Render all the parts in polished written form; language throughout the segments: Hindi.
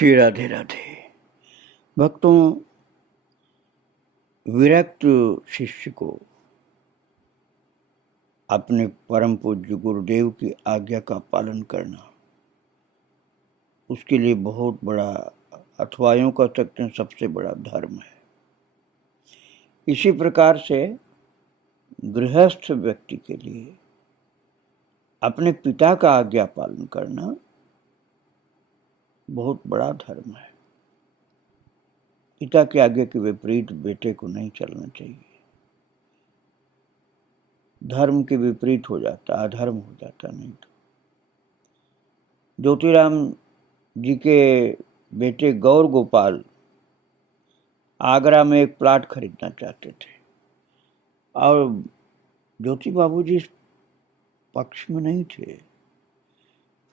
श्री राधे राधे। भक्तों, विरक्त शिष्य को अपने परम पूज्य गुरुदेव की आज्ञा का पालन करना उसके लिए बहुत बड़ा, अथवा यूं कह सकते हैं सबसे बड़ा धर्म है। इसी प्रकार से गृहस्थ व्यक्ति के लिए अपने पिता का आज्ञा पालन करना बहुत बड़ा धर्म है। पिता की आज्ञा के विपरीत बेटे को नहीं चलना चाहिए। धर्म के विपरीत हो जाता, अधर्म हो जाता। नहीं तो ज्योतिराम जी के बेटे गौर गोपाल आगरा में एक प्लाट खरीदना चाहते थे और ज्योति बाबूजी इस पक्ष में नहीं थे।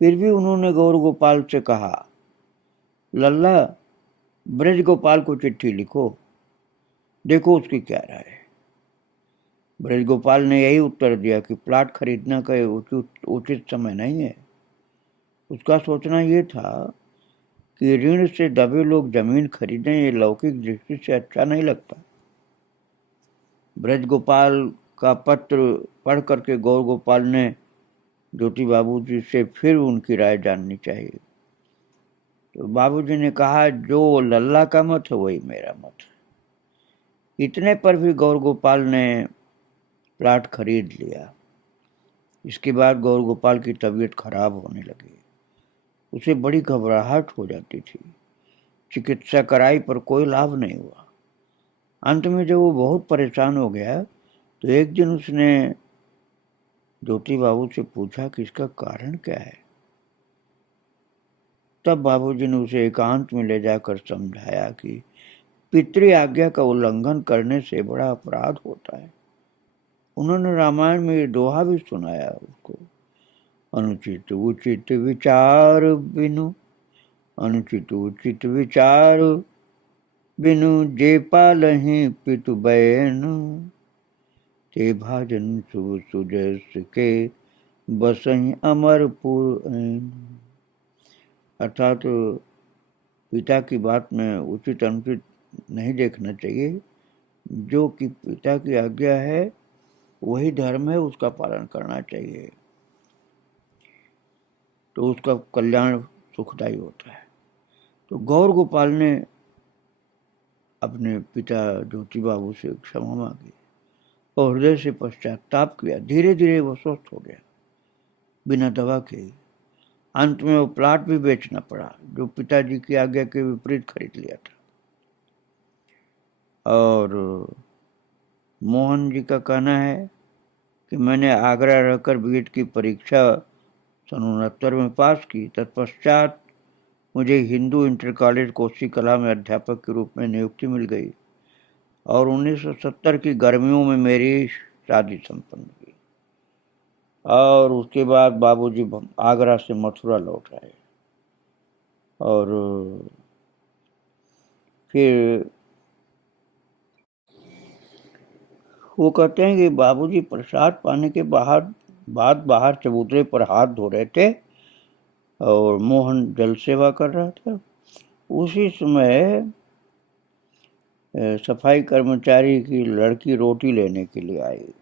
फिर भी उन्होंने गौर गोपाल से कहा, लल्ला, ब्रज गोपाल को चिट्ठी लिखो, देखो उसकी क्या राय है। ब्रज गोपाल ने यही उत्तर दिया कि प्लाट खरीदने का उचित समय नहीं है। उसका सोचना ये था कि ऋण से दबे लोग जमीन खरीदें, ये लौकिक दृष्टि से अच्छा नहीं लगता। ब्रज गोपाल का पत्र पढ़ करके गौर गोपाल ने ज्योति बाबूजी से फिर उनकी राय जाननी चाहिए। तो बाबूजी ने कहा, जो लल्ला का मत है वही मेरा मत है। इतने पर भी गौर गोपाल ने प्लाट खरीद लिया। इसके बाद गौर गोपाल की तबीयत खराब होने लगी। उसे बड़ी घबराहट हो जाती थी। चिकित्सा कराई पर कोई लाभ नहीं हुआ। अंत में जब वो बहुत परेशान हो गया तो एक दिन उसने ज्योति बाबू से पूछा कि इसका कारण क्या है। तब बाबूजी ने उसे एकांत में ले जाकर समझाया कि पितृ आज्ञा का उल्लंघन करने से बड़ा अपराध होता है। उन्होंने रामायण में ये दोहा भी सुनाया उसको, अनुचित उचित विचार बिनु, अनुचित उचित विचार बिनु जे पालहि पितु बैनु, ते भाजन शुभ सुजस के बसहि अमरपुर। अर्थात पिता की बात में उचित अनुचित नहीं देखना चाहिए। जो कि पिता की आज्ञा है वही धर्म है, उसका पालन करना चाहिए, तो उसका कल्याण सुखदायी होता है। तो गौर गोपाल ने अपने पिता ज्योति बाबू से क्षमा मांगी और हृदय से पश्चाताप किया। धीरे धीरे वो स्वस्थ हो गया बिना दवा के। अंत में वो प्लाट भी बेचना पड़ा जो पिताजी की आज्ञा के विपरीत खरीद लिया था। और मोहन जी का कहना है कि मैंने आगरा रहकर बीएड की परीक्षा सन 69 में पास की। तत्पश्चात मुझे हिंदू इंटर कॉलेज कोसी कला में अध्यापक के रूप में नियुक्ति मिल गई और 1970 की गर्मियों में मेरी शादी संपन्न हुई। और उसके बाद बाबूजी आगरा से मथुरा लौट आए और फिर वो कहते हैं कि बाबूजी प्रसाद पाने के बाद बाहर चबूतरे पर हाथ धो रहे थे और मोहन जल सेवा कर रहा था। उसी समय सफाई कर्मचारी की लड़की रोटी लेने के लिए आई।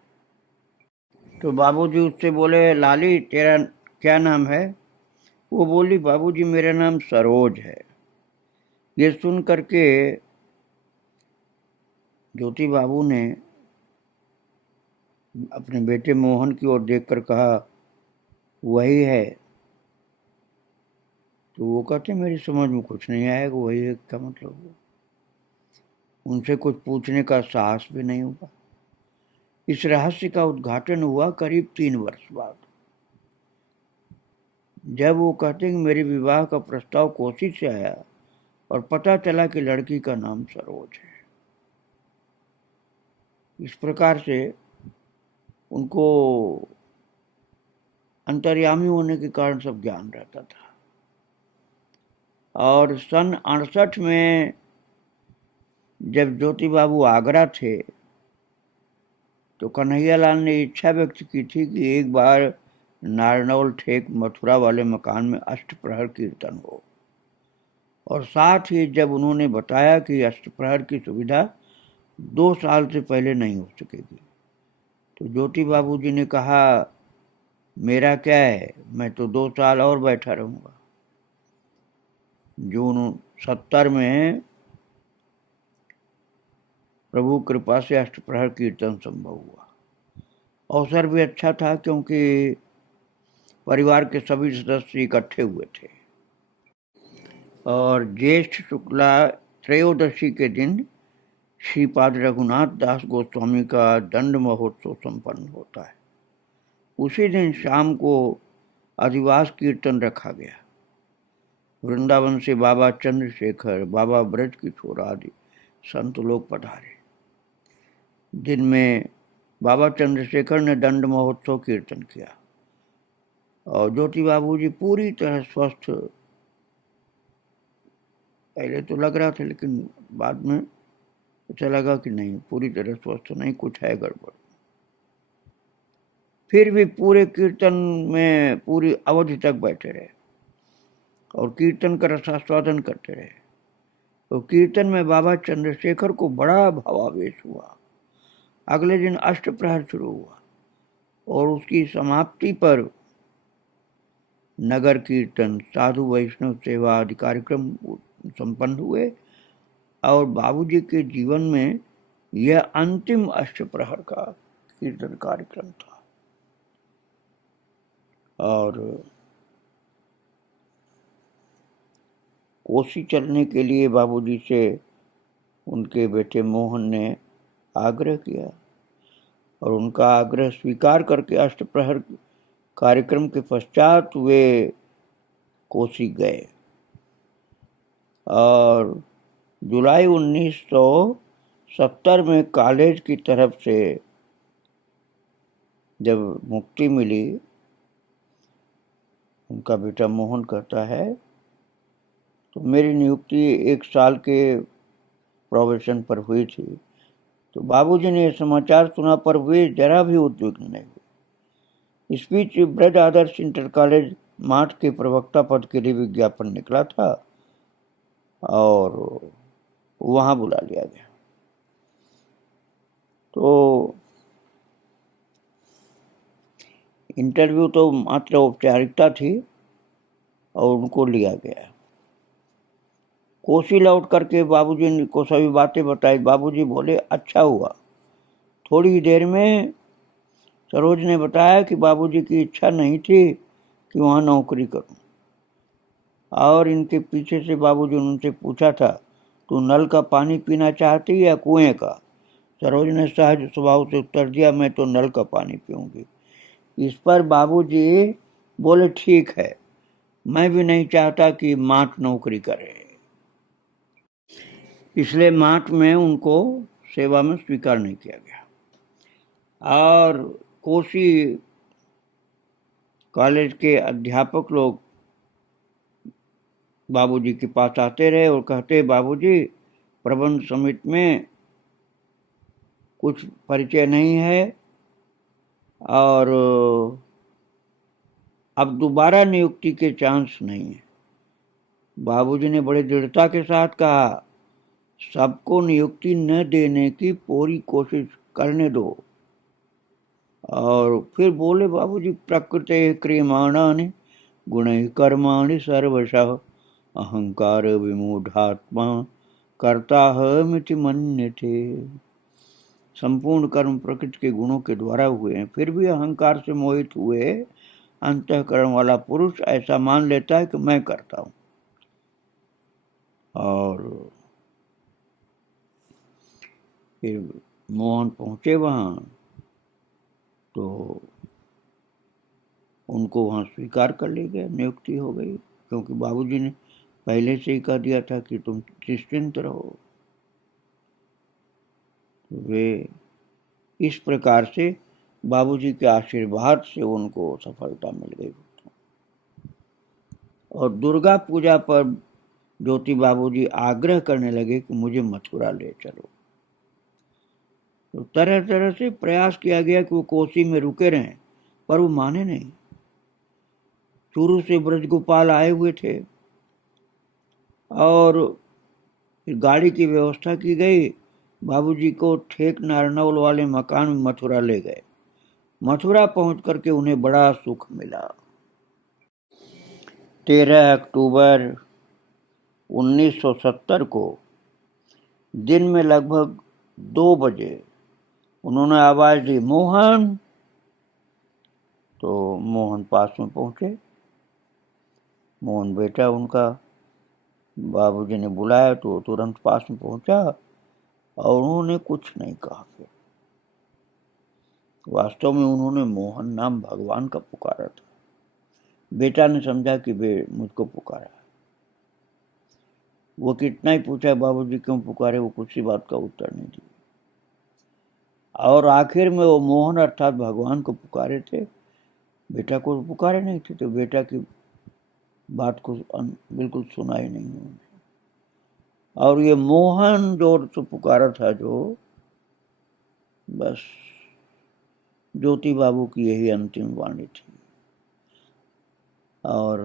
तो बाबूजी उससे बोले, लाली तेरा क्या नाम है? वो बोली, बाबूजी मेरा नाम सरोज है। ये सुन करके ज्योति बाबू ने अपने बेटे मोहन की ओर देखकर कहा, वही है। तो वो कहते, मेरी समझ में कुछ नहीं आएगा वही है क्या मतलब। उनसे कुछ पूछने का साहस भी नहीं हुआ। इस रहस्य का उद्घाटन हुआ करीब 3 वर्ष बाद, जब वो कहते हैं कि मेरे विवाह का प्रस्ताव कोसी से आया और पता चला कि लड़की का नाम सरोज है। इस प्रकार से उनको अंतर्यामी होने के कारण सब ज्ञान रहता था। और सन 68 में जब ज्योति बाबू आगरा थे तो कन्हैयालाल ने इच्छा व्यक्त की थी कि एक बार नारनौल ठेक मथुरा वाले मकान में अष्टप्रहर कीर्तन हो। और साथ ही जब उन्होंने बताया कि अष्टप्रहर की सुविधा 2 साल से पहले नहीं हो सकेगी, तो ज्योति बाबू जी ने कहा, मेरा क्या है, मैं तो 2 साल और बैठा रहूंगा। जून 70 में प्रभु कृपा से अष्टप्रहर कीर्तन संभव हुआ। अवसर भी अच्छा था क्योंकि परिवार के सभी सदस्य इकट्ठे हुए थे और ज्येष्ठ शुक्ला त्रयोदशी के दिन श्रीपाद रघुनाथ दास गोस्वामी का दंड महोत्सव संपन्न होता है। उसी दिन शाम को अधिवास कीर्तन रखा गया। वृंदावन से बाबा चंद्रशेखर, बाबा ब्रज किशोर आदि संत लोग पधारे। दिन में बाबा चंद्रशेखर ने दंड महोत्सव कीर्तन किया और ज्योति बाबू जी पूरी तरह स्वस्थ, पहले तो लग रहा था लेकिन बाद में ऐसा लगा कि नहीं, पूरी तरह स्वस्थ नहीं, कुछ है गड़बड़। फिर भी पूरे कीर्तन में पूरी अवधि तक बैठे रहे और कीर्तन का रसास्वादन करते रहे। तो कीर्तन में बाबा चंद्रशेखर को बड़ा भावावेश हुआ। अगले दिन अष्टप्रहर शुरू हुआ और उसकी समाप्ति पर नगर कीर्तन, साधु वैष्णव सेवा आदि कार्यक्रम संपन्न हुए और बाबूजी के जीवन में यह अंतिम अष्टप्रहर का कीर्तन कार्यक्रम था। और कोसी चलने के लिए बाबूजी से उनके बेटे मोहन ने आग्रह किया और उनका आग्रह स्वीकार करके अष्टप्रहर कार्यक्रम के पश्चात वे कोसी गए और जुलाई 1970 में कॉलेज की तरफ से जब मुक्ति मिली, उनका बेटा मोहन कहता है, तो मेरी नियुक्ति 1 साल के प्रोबेशन पर हुई थी। तो बाबूजी ने समाचार सुना पर वे जरा भी उद्विग्न नहीं हुए। इस बीच ब्रज आदर्श इंटर कॉलेज माठ के प्रवक्ता पद के लिए विज्ञापन निकला था और वहां बुला लिया गया। तो इंटरव्यू तो मात्र औपचारिकता थी और उनको लिया गया। कोसी लौट करके बाबूजी को सभी बातें बताई। बाबूजी बोले, अच्छा हुआ। थोड़ी ही देर में सरोज ने बताया कि बाबूजी की इच्छा नहीं थी कि वहाँ नौकरी करूं और इनके पीछे से बाबूजी ने उनसे पूछा था, तू नल का पानी पीना चाहती या कुएं का? सरोज ने सहज स्वभाव से उत्तर दिया, मैं तो नल का पानी पीऊंगी। इस पर बाबूजी बोले, ठीक है, मैं भी नहीं चाहता कि माठ नौकरी करे, इसलिए माठ में उनको सेवा में स्वीकार नहीं किया गया। और कोसी कॉलेज के अध्यापक लोग बाबूजी के पास आते रहे और कहते, बाबूजी प्रबंध समिति में कुछ परिचय नहीं है और अब दोबारा नियुक्ति के चांस नहीं है। बाबूजी ने बड़े दृढ़ता के साथ कहा, सबको नियुक्ति न देने की पूरी कोशिश करने दो। और फिर बोले बाबूजी, प्रकृते क्रियमाणानि गुणैः कर्माणि सर्वशः अहंकार विमूढ़ात्मा कर्ताहमिति मन्यते। संपूर्ण कर्म प्रकृति के गुणों के द्वारा हुए हैं, फिर भी अहंकार से मोहित हुए अंतःकरण वाला पुरुष ऐसा मान लेता है कि मैं करता हूं। और फिर मोहन पहुंचे वहां तो उनको वहां स्वीकार कर लिया गया, नियुक्ति हो गई, क्योंकि बाबूजी ने पहले से ही कह दिया था कि तुम निश्चिंत रहो। वे इस प्रकार से बाबूजी के आशीर्वाद से उनको सफलता मिल गई। और दुर्गा पूजा पर ज्योति बाबूजी आग्रह करने लगे कि मुझे मथुरा ले चलो। तो तरह तरह से प्रयास किया गया कि वो कोसी में रुके रहें, पर वो माने नहीं। शुरू से ब्रज गोपाल आए हुए थे और फिर गाड़ी की व्यवस्था की गई। बाबूजी को ठेक नारनौल वाले मकान में मथुरा ले गए। मथुरा पहुंच करके उन्हें बड़ा सुख मिला। 13 अक्टूबर 1970 को दिन में लगभग 2 बजे उन्होंने आवाज दी, मोहन। तो मोहन पास में पहुंचे। मोहन बेटा उनका, बाबूजी ने बुलाया तो तुरंत पास में पहुंचा और उन्होंने कुछ नहीं कहा। फिर वास्तव में उन्होंने मोहन नाम भगवान का पुकारा था। बेटा ने समझा कि वे मुझको पुकारा। वो कितना ही पूछा बाबूजी क्यों पुकारे, वो कुछ ही बात का उत्तर नहीं दिया। और आखिर में वो मोहन अर्थात भगवान को पुकारे थे, बेटा को पुकारे नहीं थे। तो बेटा की बात को बिल्कुल सुना ही नहीं उन्होंने। और ये मोहन जोर से पुकारा था, जो बस ज्योति बाबू की यही अंतिम वाणी थी। और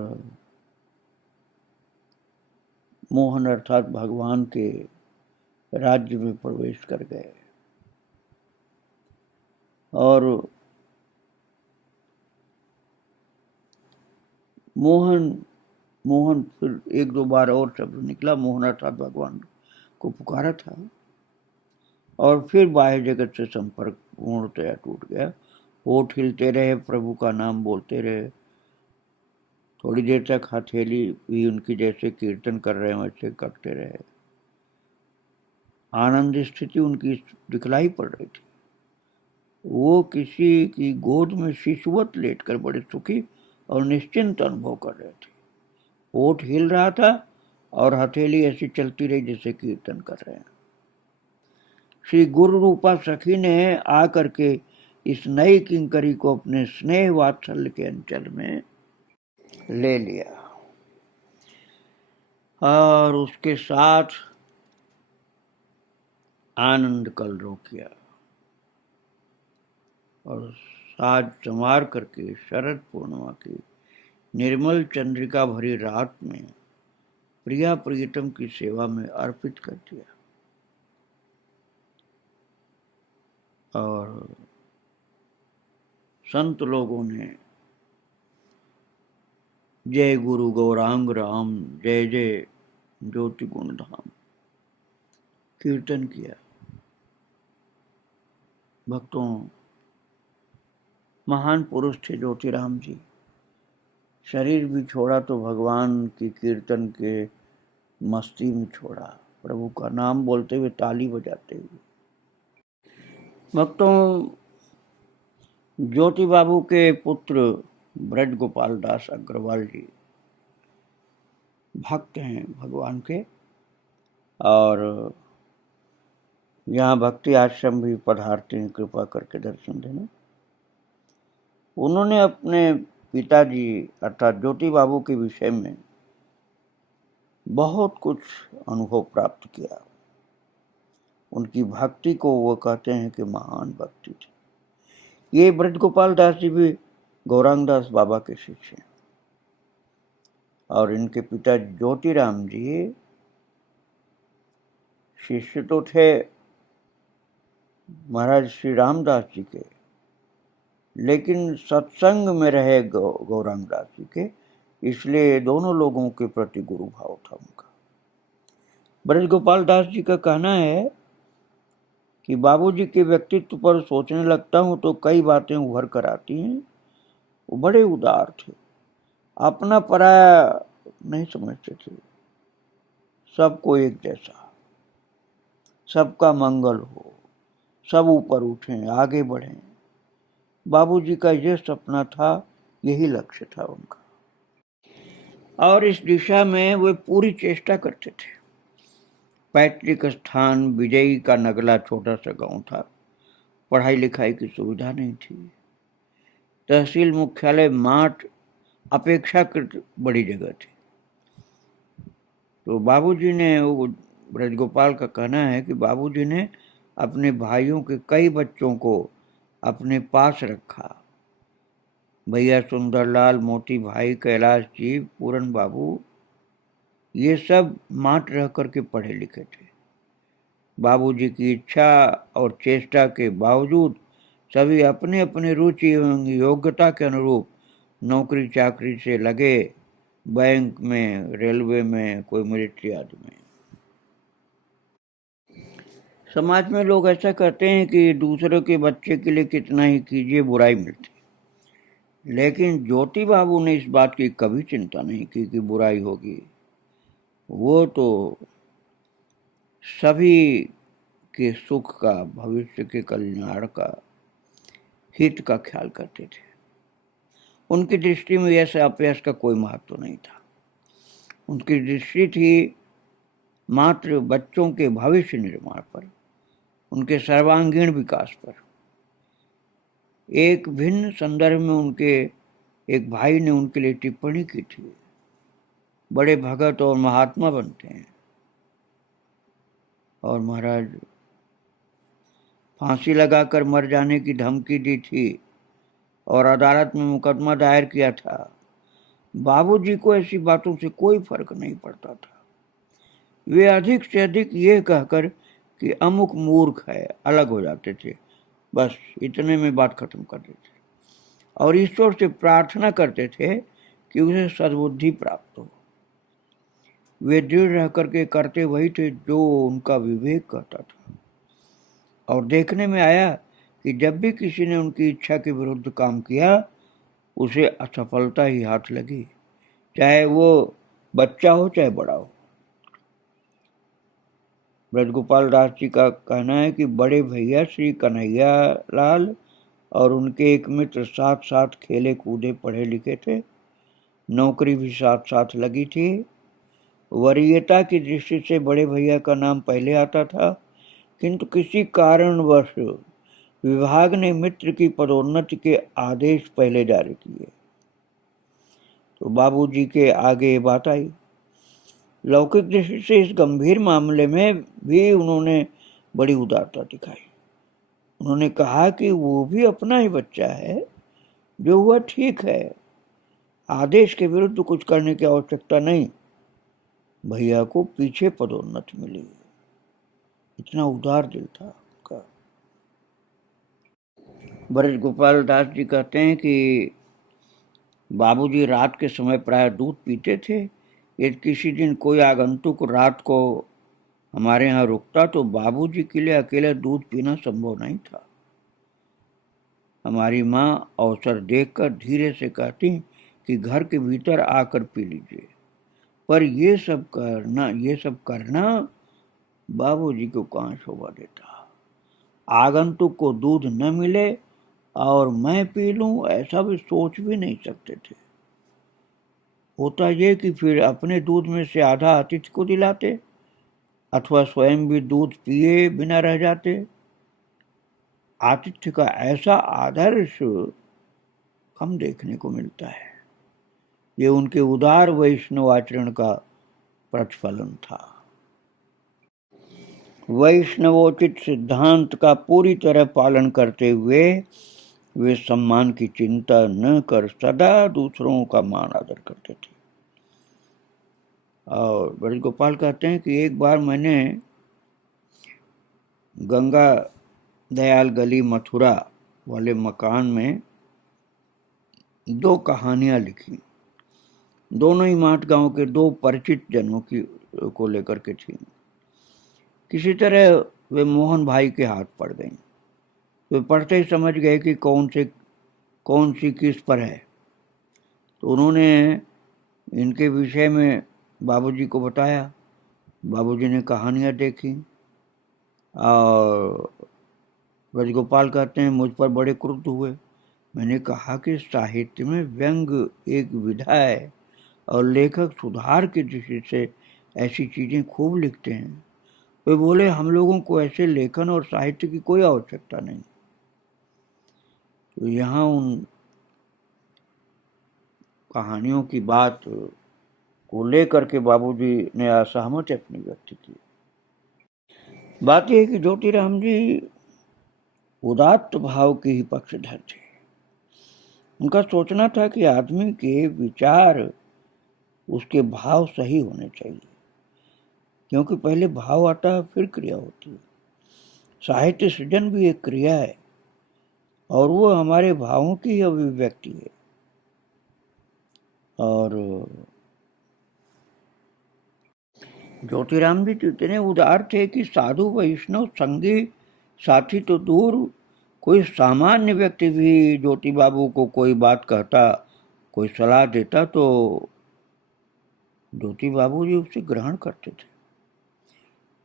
मोहन अर्थात भगवान के राज्य में प्रवेश कर गए। और मोहन फिर 1-2 बार और शब्द निकला, मोहन अर्थात भगवान को पुकारा था। और फिर बाह्य जगत से संपर्क पूर्णतया टूट गया। होठ हिलते रहे, प्रभु का नाम बोलते रहे। थोड़ी देर तक हथेली भी उनकी जैसे कीर्तन कर रहे वैसे करते रहे। आनंद स्थिति उनकी दिखलाई पड़ रही थी। वो किसी की गोद में शिशुवत लेटकर बड़े सुखी और निश्चिंत अनुभव कर रहे थे। होठ हिल रहा था और हथेली ऐसी चलती रही जैसे कीर्तन कर रहे हैं। श्री गुरु रूपा सखी ने आकर के इस नई किंकरी को अपने स्नेह वात्सल्य के अंचल में ले लिया और उसके साथ आनंद कलरव किया। और साज संवार करके शरद पूर्णिमा की निर्मल चंद्रिका भरी रात में प्रिया प्रियतम की सेवा में अर्पित कर दिया। और संत लोगों ने जय गुरु गौरांग राम, जय जय ज्योति गुण धाम कीर्तन किया। भक्तों, महान पुरुष थे ज्योतिराम जी। शरीर भी छोड़ा तो भगवान की कीर्तन के मस्ती में छोड़ा, प्रभु का नाम बोलते हुए, ताली बजाते हुए। भक्तों, ज्योति बाबू के पुत्र ब्रज गोपाल दास अग्रवाल जी भक्त हैं भगवान के। और यहाँ भक्ति आश्रम भी पधारते हैं कृपा करके दर्शन देने। उन्होंने अपने पिताजी अर्थात ज्योति बाबू के विषय में बहुत कुछ अनुभव प्राप्त किया। उनकी भक्ति को वो कहते हैं कि महान भक्ति थी। ये ब्रज गोपाल दास जी भी गौरांग दास बाबा के शिष्य हैं। और इनके पिता ज्योतिराम जी शिष्य तो थे महाराज श्री रामदास जी के, लेकिन सत्संग में रहे गौरांग दास जी के, इसलिए दोनों लोगों के प्रति गुरु भाव था उनका। ब्रज गोपाल दास जी का कहना है कि बाबूजी के व्यक्तित्व पर सोचने लगता हूं तो कई बातें उभर कर आती हैं। वो बड़े उदार थे, अपना पराया नहीं समझते थे। सबको एक जैसा, सबका मंगल हो, सब ऊपर उठें, आगे बढ़ें। बाबूजी का यह सपना था, यही लक्ष्य था उनका। और इस दिशा में वे पूरी चेष्टा करते थे। पैतृक स्थान विजयी का नगला छोटा सा गांव था। पढ़ाई लिखाई की सुविधा नहीं थी। तहसील मुख्यालय माठ अपेक्षाकृत बड़ी जगह थी। तो बाबूजी ने, वो ब्रजगोपाल का कहना है कि बाबूजी ने अपने भाइयों के कई बच्चों को अपने पास रखा। भैया सुंदरलाल, मोती भाई, कैलाश जी, पूरन बाबू, ये सब मात्र रह करके पढ़े लिखे थे। बाबूजी की इच्छा और चेष्टा के बावजूद सभी अपने अपने रुचि एवं योग्यता के अनुरूप नौकरी चाकरी से लगे, बैंक में, रेलवे में, कोई मिलिट्री आदि में। समाज में लोग ऐसा कहते हैं कि दूसरों के बच्चे के लिए कितना ही कीजिए बुराई मिलती, लेकिन ज्योति बाबू ने इस बात की कभी चिंता नहीं की कि बुराई होगी। वो तो सभी के सुख का, भविष्य के कल्याण का, हित का ख्याल करते थे। उनकी दृष्टि में यश अपयश का कोई महत्व नहीं था। उनकी दृष्टि थी मात्र बच्चों के भविष्य निर्माण पर, उनके सर्वांगीण विकास पर। एक भिन्न संदर्भ में उनके एक भाई ने उनके लिए टिप्पणी की थी, बड़े भगत और महात्मा बनते हैं और महाराज फांसी लगाकर मर जाने की धमकी दी थी और अदालत में मुकदमा दायर किया था। बाबूजी को ऐसी बातों से कोई फर्क नहीं पड़ता था। वे अधिक से अधिक ये कहकर कि अमुक मूर्ख है अलग हो जाते थे, बस इतने में बात खत्म कर देते और ईश्वर से प्रार्थना करते थे कि उसे सद्बुद्धि प्राप्त हो। वे दृढ़ रह करके करते वही थे जो उनका विवेक कहता था। और देखने में आया कि जब भी किसी ने उनकी इच्छा के विरुद्ध काम किया, उसे असफलता ही हाथ लगी, चाहे वो बच्चा हो चाहे बड़ा हो। ब्रजगोपाल दास जी का कहना है कि बड़े भैया श्री कन्हैया लाल और उनके एक मित्र साथ साथ खेले कूदे पढ़े लिखे थे, नौकरी भी साथ साथ लगी थी। वरीयता की दृष्टि से बड़े भैया का नाम पहले आता था, किंतु किसी कारणवश विभाग ने मित्र की पदोन्नति के आदेश पहले जारी किए तो बाबूजी के आगे बात आई। लौकिक दृष्टि से इस गंभीर मामले में भी उन्होंने बड़ी उदारता दिखाई। उन्होंने कहा कि वो भी अपना ही बच्चा है, जो हुआ ठीक है, आदेश के विरुद्ध कुछ करने की आवश्यकता नहीं, भैया को पीछे पदोन्नति मिली। इतना उदार दिल था उनका। ब्रजगोपाल दास जी कहते हैं कि बाबूजी रात के समय प्राय दूध पीते थे। यदि किसी दिन कोई आगंतुक रात को हमारे यहाँ रुकता तो बाबूजी के लिए अकेले दूध पीना संभव नहीं था। हमारी माँ अवसर देखकर धीरे से कहती कि घर के भीतर आकर पी लीजिए, पर ये सब करना बाबूजी को कहाँ शोभा देता। आगंतुक को दूध न मिले और मैं पी लूं, ऐसा भी सोच भी नहीं सकते थे। होता ये कि फिर अपने दूध में से आधा अतिथि को दिलाते अथवा स्वयं भी दूध पिए बिना रह जाते। आतिथ्य का ऐसा आदर्श कम देखने को मिलता है। ये उनके उदार वैष्णव आचरण का प्रतिफलन था। वैष्णवोचित सिद्धांत का पूरी तरह पालन करते हुए वे सम्मान की चिंता न कर सदा दूसरों का मान आदर करते थे। और ब्रजगोपाल कहते हैं कि एक बार मैंने गंगा दयाल गली मथुरा वाले मकान में 2 कहानियां लिखी। दोनों ही माठ गांव के 2 परिचित जनों की को लेकर के थी। किसी तरह वे मोहन भाई के हाथ पड़ गईं। वे पढ़ते ही समझ गए कि कौन सी किस पर है, तो उन्होंने इनके विषय में बाबूजी को बताया। बाबूजी ने कहानियां देखी और ब्रजगोपाल कहते हैं मुझ पर बड़े क्रुद्ध हुए। मैंने कहा कि साहित्य में व्यंग एक विधा है और लेखक सुधार की दृष्टि से ऐसी चीजें खूब लिखते हैं। वे बोले हम लोगों को ऐसे लेखन और साहित्य की कोई आवश्यकता नहीं। तो यहाँ उन कहानियों की बात को लेकर के बाबूजी ने असहमति अपनी व्यक्त की। बात यह है कि ज्योतिराम जी उदात्त भाव के ही पक्षधर थे। उनका सोचना था कि आदमी के विचार उसके भाव सही होने चाहिए, क्योंकि पहले भाव आता है फिर क्रिया होती है। साहित्य सृजन भी एक क्रिया है और वो हमारे भावों की ही अभिव्यक्ति है। और ज्योतिराम जी इतने उदार थे कि साधु वैष्णव संगी साथी तो दूर, कोई सामान्य व्यक्ति भी ज्योति बाबू को कोई बात कहता, कोई सलाह देता तो ज्योति बाबू जी उसे ग्रहण करते थे।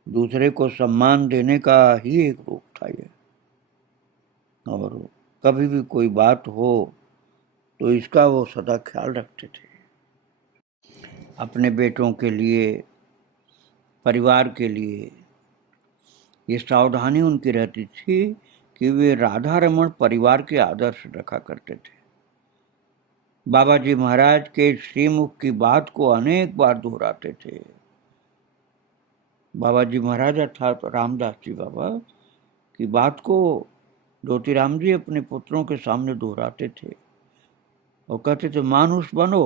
दूसरे को सम्मान देने का ही एक रूप था ये। और कभी भी कोई बात हो तो इसका वो सदा ख्याल रखते थे। अपने बेटों के लिए, परिवार के लिए ये सावधानी उनकी रहती थी कि वे राधा रमण परिवार के आदर्श रखा करते थे। बाबा जी महाराज के श्रीमुख की बात को अनेक बार दोहराते थे। बाबा जी महाराज अर्थात रामदास जी बाबा की बात को ज्योतिराम जी अपने पुत्रों के सामने दोहराते थे और कहते थे मानुष बनो।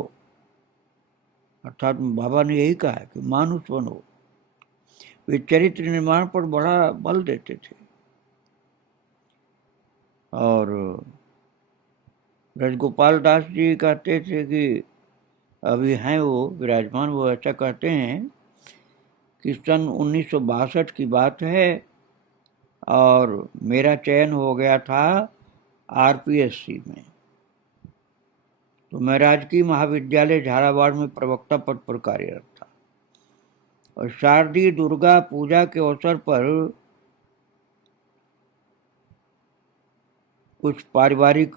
अर्थात बाबा ने यही कहा है कि मानुष बनो। वे चरित्र निर्माण पर बड़ा बल देते थे। और ब्रजगोपाल दास जी कहते थे कि अभी हैं वो विराजमान, वो ऐसा कहते हैं कि सन 1962 की बात है और मेरा चयन हो गया था आरपीएससी में। तो मैं राजकीय महाविद्यालय झालावाड़ में प्रवक्ता पद पर कार्यरत था और शारदीय दुर्गा पूजा के अवसर पर कुछ पारिवारिक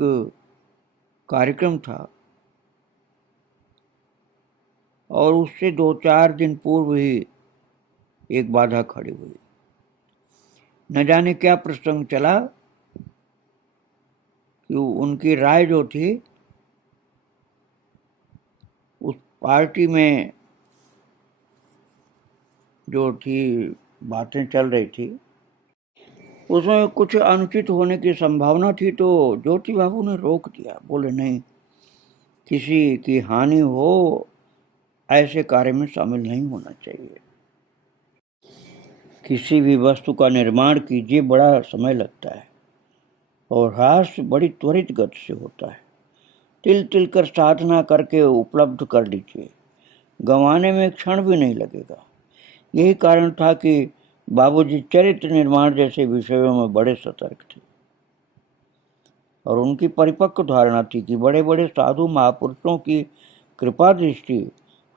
कार्यक्रम था और उससे 2-4 दिन पूर्व ही एक बाधा खड़ी हुई। न जाने क्या प्रसंग चला कि उनकी राय जो थी उस पार्टी में जो थी बातें चल रही थी उसमें कुछ अनुचित होने की संभावना थी। तो ज्योति बाबू ने रोक दिया, बोले नहीं, किसी की हानि हो ऐसे कार्य में शामिल नहीं होना चाहिए। किसी भी वस्तु का निर्माण कीजिए, बड़ा समय लगता है और ह्रास बड़ी त्वरित गति से होता है। तिल तिल कर साधना करके उपलब्ध कर लीजिए, गंवाने में एक क्षण भी नहीं लगेगा। यही कारण था कि बाबूजी चरित्र निर्माण जैसे विषयों में बड़े सतर्क थे और उनकी परिपक्व धारणा थी कि बड़े बड़े साधु महापुरुषों की कृपा दृष्टि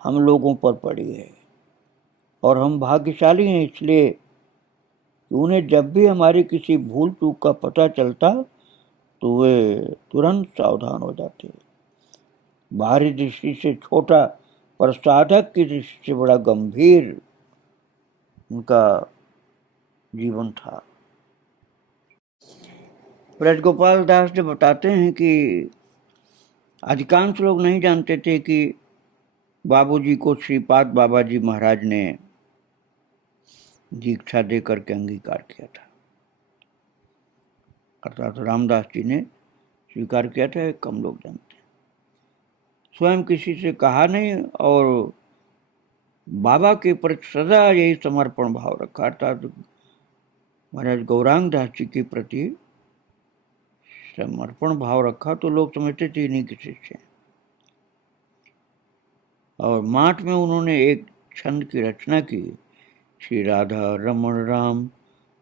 हम लोगों पर पड़ी है और हम भाग्यशाली हैं इसलिए कि उन्हें जब भी हमारी किसी भूल चूक का पता चलता तो वे तुरंत सावधान हो जाते। बाहरी दृष्टि से छोटा पर साधक की दृष्टि से बड़ा गंभीर उनका जीवन था। ब्रजगोपाल दास जी बताते हैं कि अधिकांश लोग नहीं जानते थे कि बाबूजी को श्रीपाद बाबा जी महाराज ने दीक्षा दे करके अंगीकार किया था। अर्थात रामदास जी ने स्वीकार किया था, कम लोग जानते हैं। स्वयं किसी से कहा नहीं और बाबा के प्रति सदा यही समर्पण भाव रखा। अर्थात महाराज गौरांग दास जी के प्रति समर्पण भाव रखा तो लोग समझते थे इन्हीं के शिष्य हैं। और माठ में उन्होंने एक छंद की रचना की, श्री राधा रमण राम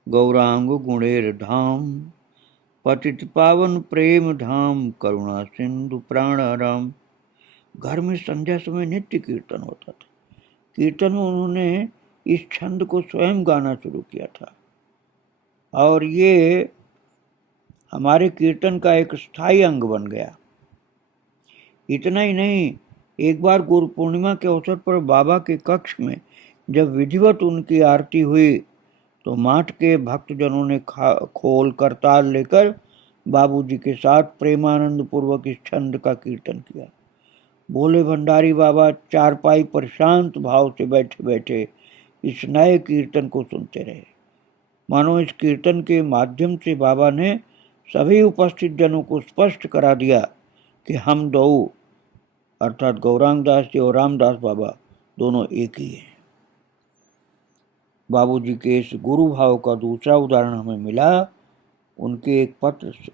गौरांग गुणेर धाम, पतित पावन प्रेम धाम, करुणा सिंधु प्राण राम। घर में संध्या समय नित्य कीर्तन होता था। कीर्तन में उन्होंने इस छंद को स्वयं गाना शुरू किया था और ये हमारे कीर्तन का एक स्थायी अंग बन गया। इतना ही नहीं, एक बार गुरु पूर्णिमा के अवसर पर बाबा के कक्ष में जब विधिवत उनकी आरती हुई तो माठ के भक्तजनों ने खोल करताल लेकर बाबूजी के साथ प्रेमानंद पूर्वक इस छंद का कीर्तन किया। भोले भंडारी बाबा चारपाई पर शांत भाव से बैठे बैठे इस नए कीर्तन को सुनते रहे। मानो इस कीर्तन के माध्यम से बाबा ने सभी उपस्थित जनों को स्पष्ट करा दिया कि हम दो अर्थात गौरांग दास जी और रामदास बाबा दोनों एक ही हैं। बाबूजी के इस गुरु भाव का दूसरा उदाहरण हमें मिला उनके एक पत्र से।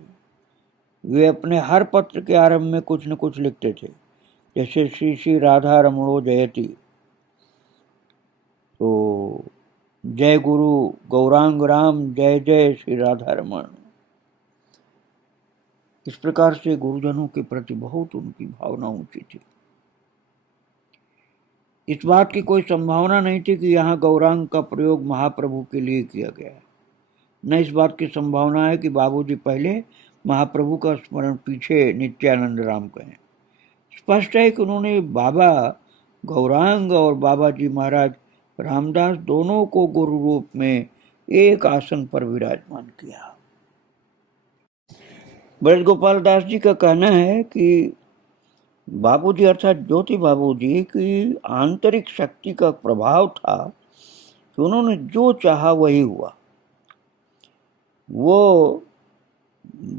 वे अपने हर पत्र के आरंभ में कुछ न कुछ लिखते थे, जैसे श्री श्री राधा रमणो जयति, तो जय गुरु गौरांग राम, जय जय श्री राधा रमण। इस प्रकार से गुरुजनों के प्रति बहुत उनकी भावना ऊंची थी। इस बात की कोई संभावना नहीं थी कि यहाँ गौरांग का प्रयोग महाप्रभु के लिए किया गया। न इस बात की संभावना है कि बाबूजी पहले महाप्रभु का स्मरण पीछे नित्यानंद राम कहें। स्पष्ट है कि उन्होंने बाबा गौरांग और बाबा जी महाराज रामदास दोनों को गुरु रूप में एक आसन पर विराजमान किया। ब्रज गोपाल दास जी का कहना है कि बाबूजी अर्थात ज्योति बाबूजी की आंतरिक शक्ति का प्रभाव था कि उन्होंने जो चाहा वही हुआ। वो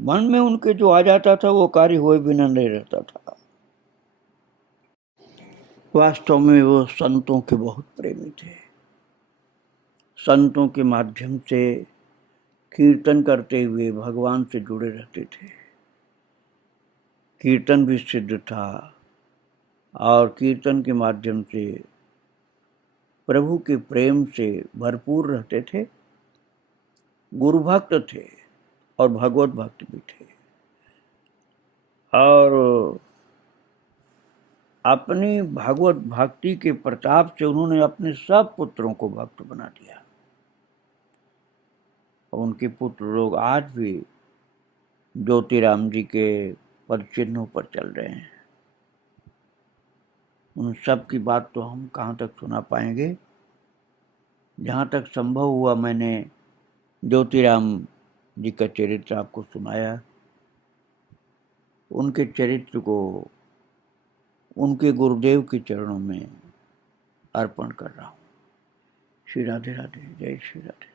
मन में उनके जो आ जाता था वो कार्य हुए बिना नहीं रहता था। वास्तव में वो संतों के बहुत प्रेमी थे। संतों के माध्यम से कीर्तन करते हुए भगवान से जुड़े रहते थे। कीर्तन भी सिद्ध था और कीर्तन के माध्यम से प्रभु के प्रेम से भरपूर रहते थे। गुरु भक्त थे और भगवत भक्त भी थे, और अपनी भगवत भक्ति के प्रताप से उन्होंने अपने सब पुत्रों को भक्त बना दिया। उनके पुत्र लोग आज भी ज्योतिराम जी के पद चिन्हों पर चल रहे हैं। उन सब की बात तो हम कहाँ तक सुना पाएंगे। जहाँ तक संभव हुआ मैंने ज्योतिराम जी का चरित्र आपको सुनाया। उनके चरित्र को उनके गुरुदेव के चरणों में अर्पण कर रहा हूँ। श्री राधे राधे, जय श्री राधे।